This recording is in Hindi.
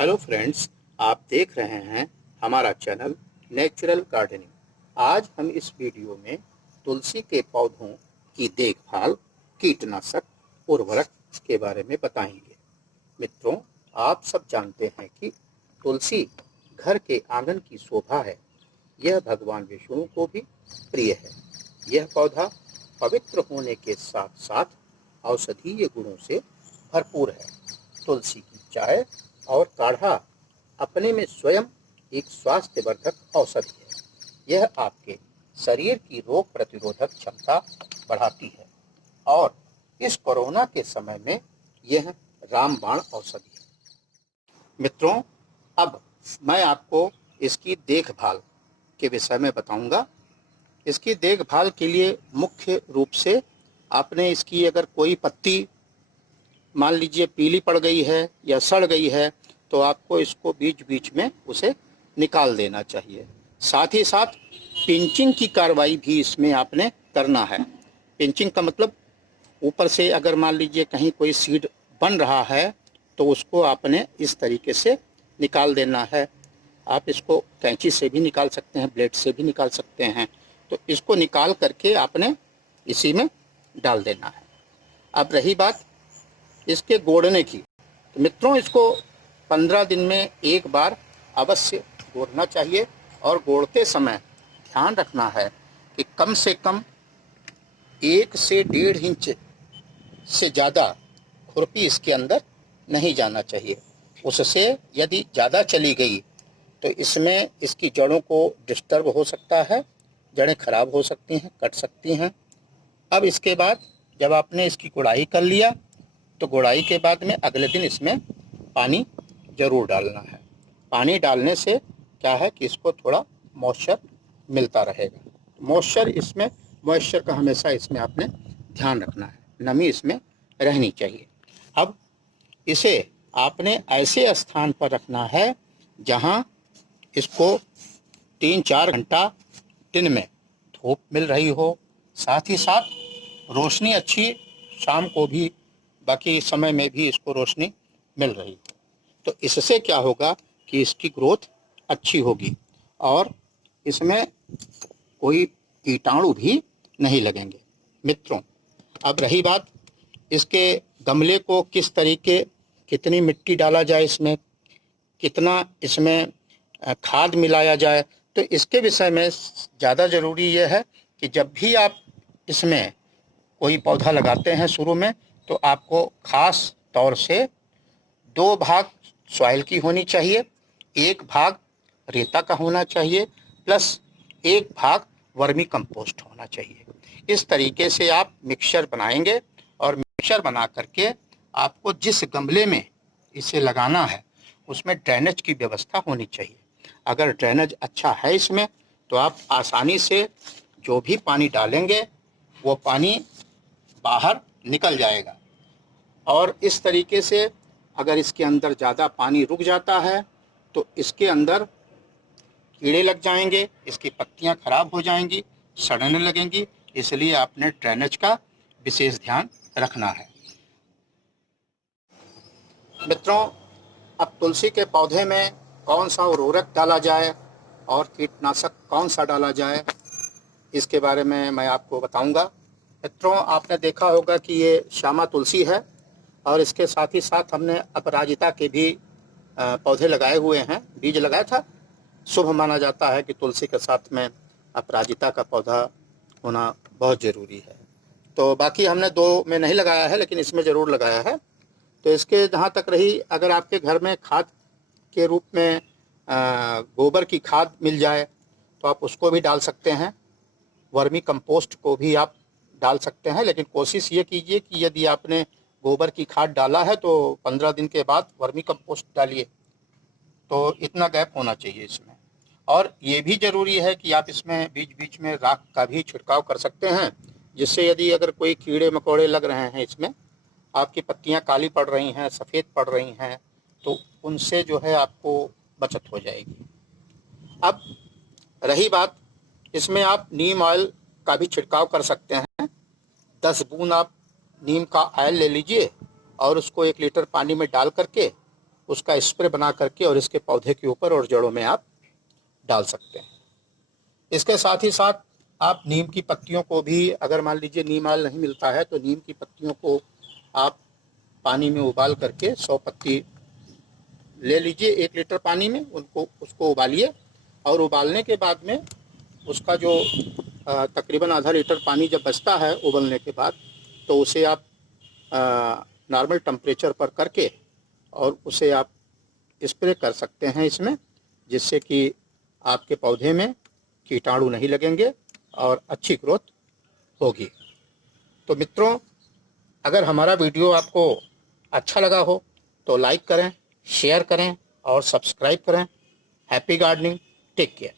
हेलो फ्रेंड्स, आप देख रहे हैं हमारा चैनल नेचुरल गार्डनिंग। आज हम इस वीडियो में तुलसी के पौधों की देखभाल, कीटनाशक, उर्वरक के बारे में बताएंगे। मित्रों, आप सब जानते हैं कि तुलसी घर के आंगन की शोभा है। यह भगवान विष्णु को भी प्रिय है। यह पौधा पवित्र होने के साथ साथ औषधीय गुणों से भरपूर है। तुलसी की चाय और काढ़ा अपने में स्वयं एक स्वास्थ्यवर्धक औषधि है। यह आपके शरीर की रोग प्रतिरोधक क्षमता बढ़ाती है और इस कोरोना के समय में यह रामबाण औषधि है। मित्रों, अब मैं आपको इसकी देखभाल के विषय में बताऊंगा। इसकी देखभाल के लिए मुख्य रूप से आपने इसकी अगर कोई पत्ती मान लीजिए पीली पड़ गई है या सड़ गई है तो आपको इसको बीच बीच में उसे निकाल देना चाहिए। साथ ही साथ पिंचिंग की कार्रवाई भी इसमें आपने करना है। पिंचिंग का मतलब ऊपर से अगर मान लीजिए कहीं कोई सीड बन रहा है तो उसको आपने इस तरीके से निकाल देना है। आप इसको कैंची से भी निकाल सकते हैं, ब्लेड से भी निकाल सकते हैं। तो इसको निकाल करके आपने इसी में डाल देना है। अब रही बात इसके गोड़ने की, तो मित्रों इसको 15 दिन में एक बार अवश्य गोड़ना चाहिए और गोड़ते समय ध्यान रखना है कि कम से कम 1 से 1.5 इंच से ज़्यादा खुरपी इसके अंदर नहीं जाना चाहिए। उससे यदि ज़्यादा चली गई तो इसमें इसकी जड़ों को डिस्टर्ब हो सकता है, जड़ें खराब हो सकती हैं, कट सकती हैं। अब इसके बाद जब आपने इसकी गुड़ाई कर लिया तो गुड़ाई के बाद में अगले दिन इसमें पानी ज़रूर डालना है। पानी डालने से क्या है कि इसको थोड़ा मॉइस्चर मिलता रहेगा। मॉइस्चर का हमेशा इसमें आपने ध्यान रखना है, नमी इसमें रहनी चाहिए। अब इसे आपने ऐसे स्थान पर रखना है जहाँ इसको 3-4 घंटा दिन में धूप मिल रही हो, साथ ही साथ रोशनी अच्छी शाम को भी, बाकी समय में भी इसको रोशनी मिल रही हो। तो इससे क्या होगा कि इसकी ग्रोथ अच्छी होगी और इसमें कोई कीटाणु भी नहीं लगेंगे। मित्रों, अब रही बात इसके गमले को किस तरीके, कितनी मिट्टी डाला जाए, इसमें कितना इसमें खाद मिलाया जाए, तो इसके विषय में ज़्यादा ज़रूरी यह है कि जब भी आप इसमें कोई पौधा लगाते हैं शुरू में तो आपको खास तौर से 2 भाग सॉइल की होनी चाहिए, 1 भाग रेता का होना चाहिए, प्लस 1 भाग वर्मी कंपोस्ट होना चाहिए। इस तरीके से आप मिक्सचर बनाएंगे और मिक्सचर बना करके आपको जिस गमले में इसे लगाना है उसमें ड्रेनेज की व्यवस्था होनी चाहिए। अगर ड्रेनेज अच्छा है इसमें तो आप आसानी से जो भी पानी डालेंगे वो पानी बाहर निकल जाएगा। और इस तरीके से अगर इसके अंदर ज़्यादा पानी रुक जाता है तो इसके अंदर कीड़े लग जाएंगे, इसकी पत्तियां खराब हो जाएंगी, सड़ने लगेंगी। इसलिए आपने ड्रेनेज का विशेष ध्यान रखना है। मित्रों, अब तुलसी के पौधे में कौन सा उर्वरक डाला जाए और कीटनाशक कौन सा डाला जाए, इसके बारे में मैं आपको बताऊंगा। मित्रों, आपने देखा होगा कि ये श्यामा तुलसी है और इसके साथ ही साथ हमने अपराजिता के भी पौधे लगाए हुए हैं, बीज लगाया था। शुभ माना जाता है कि तुलसी के साथ में अपराजिता का पौधा होना बहुत ज़रूरी है। तो बाकी हमने 2 में नहीं लगाया है लेकिन इसमें ज़रूर लगाया है। तो इसके जहाँ तक रही, अगर आपके घर में खाद के रूप में गोबर की खाद मिल जाए तो आप उसको भी डाल सकते हैं। वर्मी कंपोस्ट को भी आप डाल सकते हैं, लेकिन कोशिश ये कीजिए कि यदि आपने गोबर की खाद डाला है तो 15 दिन के बाद वर्मी कंपोस्ट डालिए। तो इतना गैप होना चाहिए इसमें। और ये भी ज़रूरी है कि आप इसमें बीच बीच में राख का भी छिड़काव कर सकते हैं, जिससे यदि अगर कोई कीड़े मकोड़े लग रहे हैं इसमें, आपकी पत्तियां काली पड़ रही हैं, सफ़ेद पड़ रही हैं, तो उनसे जो है आपको बचत हो जाएगी। अब रही बात, इसमें आप नीम ऑयल का भी छिड़काव कर सकते हैं। 10 बूंद आप नीम का ऑयल ले लीजिए और उसको 1 लीटर पानी में डाल करके उसका स्प्रे बना करके और इसके पौधे के ऊपर और जड़ों में आप डाल सकते हैं। इसके साथ ही साथ आप नीम की पत्तियों को भी, अगर मान लीजिए नीम ऑयल नहीं मिलता है तो नीम की पत्तियों को आप पानी में उबाल करके 100 पत्ती ले लीजिए 1 लीटर पानी में, उसको उबालिए और उबालने के बाद में उसका जो तकरीबन आधा लीटर पानी जब बचता है उबलने के बाद, तो उसे आप नॉर्मल टेम्परेचर पर करके और उसे आप स्प्रे कर सकते हैं इसमें, जिससे कि आपके पौधे में कीटाणु नहीं लगेंगे और अच्छी ग्रोथ होगी। तो मित्रों, अगर हमारा वीडियो आपको अच्छा लगा हो तो लाइक करें, शेयर करें और सब्सक्राइब करें। Happy gardening, take care.